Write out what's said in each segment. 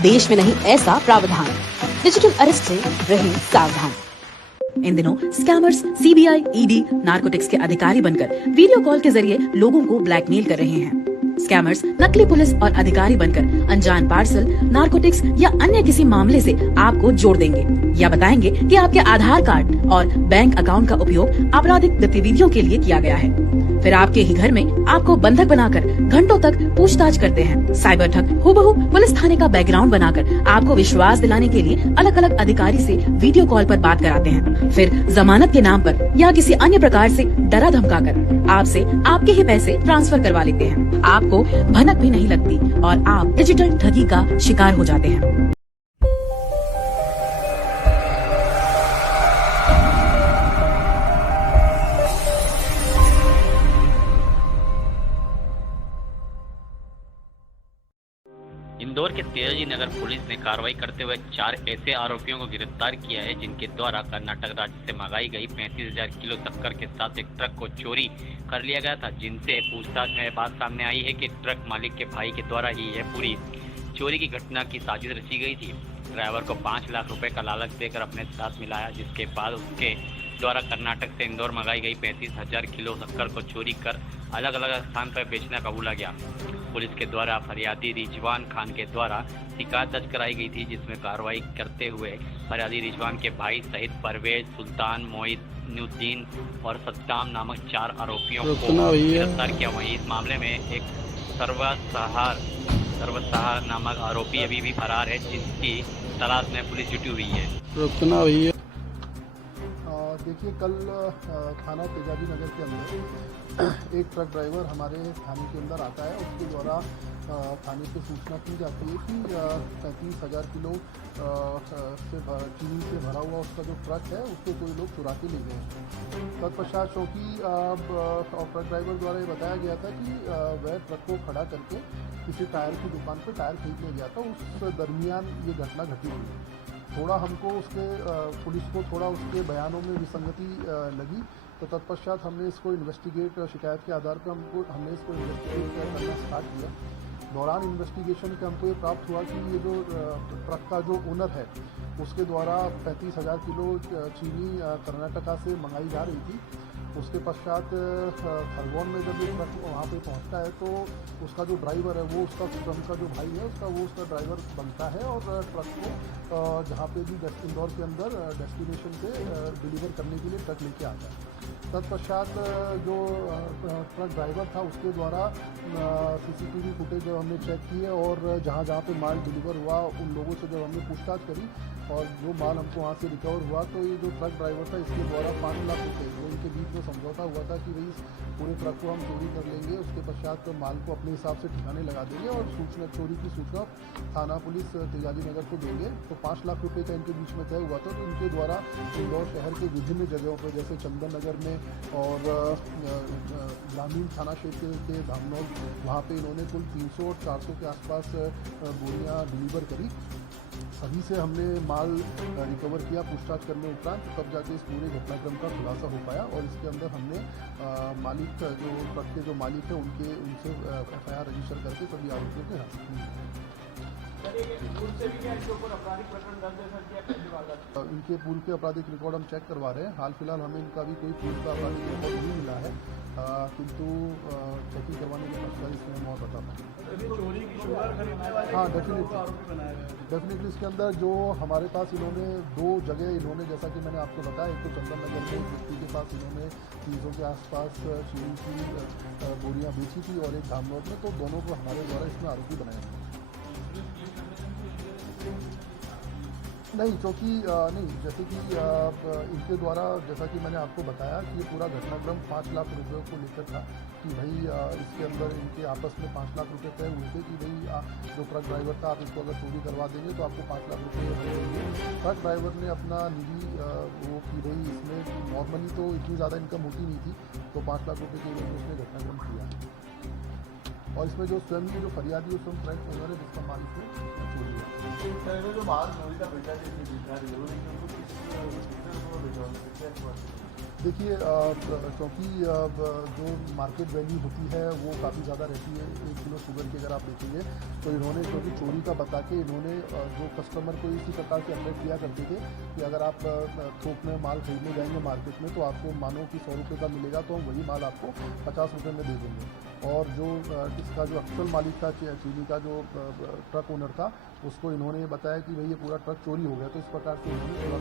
देश में नहीं ऐसा प्रावधान। डिजिटल अरेस्ट से रहे सावधान। इन दिनों स्कैमर्स सीबीआई, ईडी, नारकोटिक्स के अधिकारी बनकर वीडियो कॉल के जरिए लोगों को ब्लैकमेल कर रहे हैं। स्कैमर्स नकली पुलिस और अधिकारी बनकर अनजान पार्सल, नारकोटिक्स या अन्य किसी मामले से आपको जोड़ देंगे या बताएंगे कि आपके आधार कार्ड और बैंक अकाउंट का उपयोग आपराधिक गतिविधियों के लिए किया गया है। फिर आपके ही घर में आपको बंधक बनाकर घंटों तक पूछताछ करते हैं। साइबर ठग हूबहू पुलिस थाने का बैकग्राउंड बनाकर आपको विश्वास दिलाने के लिए अलग अलग अधिकारी से वीडियो कॉल पर बात कराते हैं। फिर जमानत के नाम पर या किसी अन्य प्रकार से डरा धमकाकर आपसे आपके ही पैसे ट्रांसफर करवा लेते हैं। आपको भनक भी नहीं लगती और आप डिजिटल ठगी का शिकार हो जाते हैं। इंदौर के तेजाजी नगर पुलिस ने कार्रवाई करते हुए 4 ऐसे आरोपियों को गिरफ्तार किया है जिनके द्वारा कर्नाटक राज्य से मंगाई गई 35,000 किलो शक्कर के साथ एक ट्रक को चोरी कर लिया गया था। जिनसे पूछताछ में बात सामने आई है कि ट्रक मालिक के भाई के द्वारा ही यह पूरी चोरी की घटना की साजिश रची गई थी। ड्राइवर को 5 लाख रुपए का लालच देकर अपने साथ मिलाया, जिसके बाद उसके द्वारा कर्नाटक से इंदौर मंगाई गई 35,000 किलो शक्कर को चोरी कर अलग अलग स्थान पर बेचना कबूला गया। पुलिस के द्वारा फरियादी रिजवान खान के द्वारा शिकायत दर्ज कराई गई थी, जिसमें कार्रवाई करते हुए फरियादी रिजवान के भाई सहित परवेज, सुल्तान, मोइनुद्दीन और सद्दाम नामक 4 आरोपियों को गिरफ्तार किया। वहीं इस मामले में एक सर्वसहार नामक आरोपी अभी भी फरार है, जिसकी तलाश में पुलिस जुटी हुई है। रुकना भैया। देखिए, कल थाना तेजाजी नगर के अंदर एक ट्रक ड्राइवर हमारे थाने के अंदर आता है। उसके द्वारा थाने से सूचना की जाती है कि 35,000 किलो चीनी से भरा हुआ उसका जो ट्रक है उसको कोई लोग चुरा के ले गए हैं। तत्पश्चात चौकी और ट्रक ड्राइवर द्वारा ये बताया गया था कि वह ट्रक को खड़ा करके किसी टायर की दुकान पर टायर खरीदने गया था। उस दरमियान ये घटना घटी हुई। थोड़ा हमको उसके पुलिस को थोड़ा उसके बयानों में विसंगति लगी, तो तत्पश्चात हमने इसको इन्वेस्टिगेट शिकायत के आधार पर हमने इसको इन्वेस्टिगेट करना स्टार्ट किया। दौरान इन्वेस्टिगेशन के हमको ये प्राप्त हुआ कि ये जो ट्रक का जो ओनर है उसके द्वारा 35,000 किलो चीनी कर्नाटका से मंगाई जा रही थी। उसके पश्चात खरगोन में जब ये ट्रक वहाँ पे पहुँचता है तो उसका जो ड्राइवर है वो उसका स्वयं का जो भाई है उसका ड्राइवर बनता है और ट्रक को जहाँ पे भी इंदौर के अंदर डेस्टिनेशन पे डिलीवर करने के लिए ट्रक लेके आता है। तत्पश्चात जो ट्रक ड्राइवर था उसके द्वारा CCTV फुटेज जब हमने चेक किए और जहाँ पे माल डिलीवर हुआ उन लोगों से जब हमने पूछताछ करी और जो माल हमको वहाँ से रिकवर हुआ, तो ये जो ट्रक ड्राइवर था इसके द्वारा 5 लाख रुपये जो इनके बीच में समझौता हुआ था कि भाई पूरे ट्रक को हम चोरी कर लेंगे, उसके पश्चात तो माल को अपने हिसाब से ठिकाने लगा देंगे और चोरी की सूचना थाना पुलिस तेजाजी नगर को देंगे। तो 5 लाख रुपये का इनके बीच में तय हुआ था। तो इनके द्वारा इंदौर शहर के विभिन्न जगहों पर जैसे चंदन नगर में और ग्रामीण थाना क्षेत्र के धामनौर, वहाँ पे इन्होंने कुल 300 और 400 के आसपास बोरियाँ डिलीवर करी। सभी से हमने माल रिकवर किया पूछताछ करने उपरांत, तब जाके इस पूरे घटनाक्रम का खुलासा हो पाया और इसके अंदर हमने मालिक जो ट्रक के जो मालिक है उनसे FIR रजिस्टर करके सभी आरोपियों के हाथ इनके पूर्व के आपराधिक रिकॉर्ड हम चेक करवा रहे हैं। हाल फिलहाल हमें इनका भी कोई पूर्व का आपराधिक रिकॉर्ड नहीं मिला है, किंतु चेकिंग करवाने के पश्चात इसमें हम और बता पाएंगे। हाँ, डेफिनेटली इसके अंदर जो हमारे पास इन्होंने 2 जगह इन्होंने, जैसा कि मैंने आपको बताया, एक तो चंदन नगर में एक व्यक्ति के पास इन्होंने 300 के आसपास चीनी की बोरियाँ बेची थी और एक धामनौर में, तो दोनों को हमारे द्वारा इसमें आरोपी बनाया गया। नहीं, क्योंकि नहीं, जैसे कि इनके द्वारा जैसा कि मैंने आपको बताया कि ये पूरा घटनाक्रम 5 लाख रुपये को लेकर था कि भाई इसके अंदर इनके आपस में 5 लाख रुपये तय हुए थे कि भाई जो ट्रक ड्राइवर था आप इसको अगर चोरी करवा देंगे तो आपको 5 लाख रुपये देंगे। ट्रक ड्राइवर ने अपना निजी वो कि भाई इसमें नॉर्मली तो इतनी ज़्यादा इनकम होती नहीं थी, तो 5 लाख रुपये के लिए उसने घटनाक्रम किया। और इसमें जो स्वयं की जो फरियादी है स्वयं ट्रक ओनर है जिसका माल इसमें चोरी है। जो माल चोरी का बेचा देखिए क्योंकि जो मार्केट वैल्यू होती है वो काफ़ी ज़्यादा रहती है 1 किलो शुगर की अगर आप देखेंगे तो इन्होंने क्योंकि चोरी का बता के इन्होंने जो कस्टमर को इसी प्रकार से अट्रैक्ट किया करते थे कि अगर आप थोक में माल खरीदने जाएंगे मार्केट में तो आपको मानो कि 100 रुपये का मिलेगा तो हम वही माल आपको 50 रुपये में दे देंगे। और जो इसका जो एक्चुअल मालिक था चीनी का जो ट्रक ओनर था उसको इन्होंने बताया कि भाई ये पूरा ट्रक चोरी हो गया, तो इस प्रकार से इन्होंने थोड़ा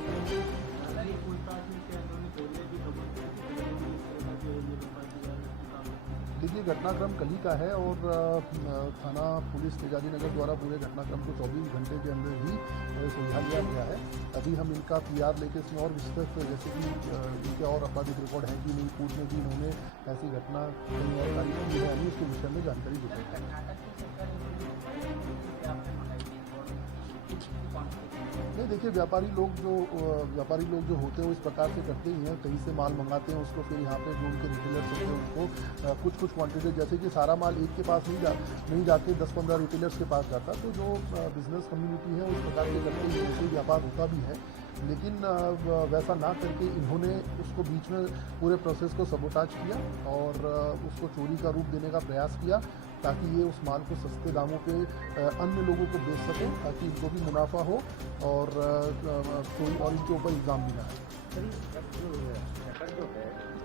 देखिए घटनाक्रम कल ही का है और थाना पुलिस तेजाजी नगर द्वारा पूरे घटनाक्रम को 24 घंटे के अंदर ही सुलझा लिया गया है। अभी हम इनका PR लेके इसमें और विस्तृत जैसे कि इनके और आपराधिक रिकॉर्ड है कि नहीं, कोर्ट में भी इन्होंने ऐसी घटना कहीं और तारीख की है, हमें उसके विषय में जानकारी दी है। नहीं देखिए व्यापारी लोग जो होते हैं वो इस प्रकार से करते ही हैं, कहीं से माल मंगाते हैं उसको फिर यहाँ पे जो उनके रिटेलर्स होते हैं उनको कुछ क्वांटिटी जैसे कि सारा माल एक के पास नहीं जाके 10-15 रिटेलर्स के पास जाता, तो जो बिजनेस कम्युनिटी है उस प्रकार से करते ही ऐसे व्यापार होता भी है। लेकिन वैसा ना करके इन्होंने उसको बीच में पूरे प्रोसेस को सबोटाज किया और उसको चोरी का रूप देने का प्रयास किया ताकि ये उस माल को सस्ते दामों पे अन्य लोगों को बेच सकें ताकि इनको भी मुनाफा हो और इनके ऊपर इल्ज़ाम भी ना आए।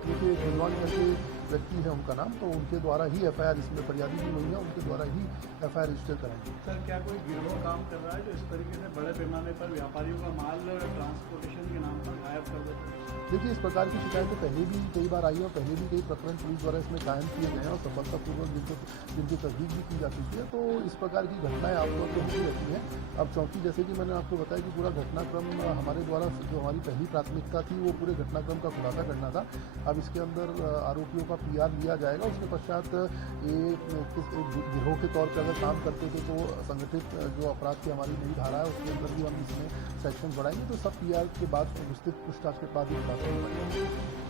देखिए खिलवाड़ करके व्यक्ति है उनका नाम, तो उनके द्वारा ही FIR इसमें फरियादी भी हुई है, उनके द्वारा ही FIR रजिस्टर कराएंगे। सर क्या कोई गिरोह काम कर रहा है जो इस तरीके से बड़े पैमाने पर व्यापारियों का माल ट्रांसपोर्टेशन के नाम पर गायब कर देते हैं? देखिए इस प्रकार की शिकायतें पहले भी कई बार आई है और पहले भी कई प्रकरण पुलिस द्वारा इसमें कायम किए गए हैं और सफलतापूर्वक जिनकी तस्दीक भी की जा चुकी है, तो इस प्रकार की घटनाएं आमतौर पर होती रहती हैं। अब चूँकि जैसे कि मैंने आपको बताया कि पूरा घटनाक्रम हमारे द्वारा जो हमारी पहली प्राथमिकता थी वो पूरे घटनाक्रम का खुलासा करना था। अब इसके अंदर आरोपियों का PR लिया जाएगा, उसके पश्चात ये किस गिरोह के तौर पर अगर काम करते थे तो संगठित जो अपराध की हमारी नई धारा है उसके अंदर भी हम इसमें सेक्शन बढ़ाएंगे, तो सब PR के बाद विस्तृत पूछताछ के बाद ही बता सकते हैं।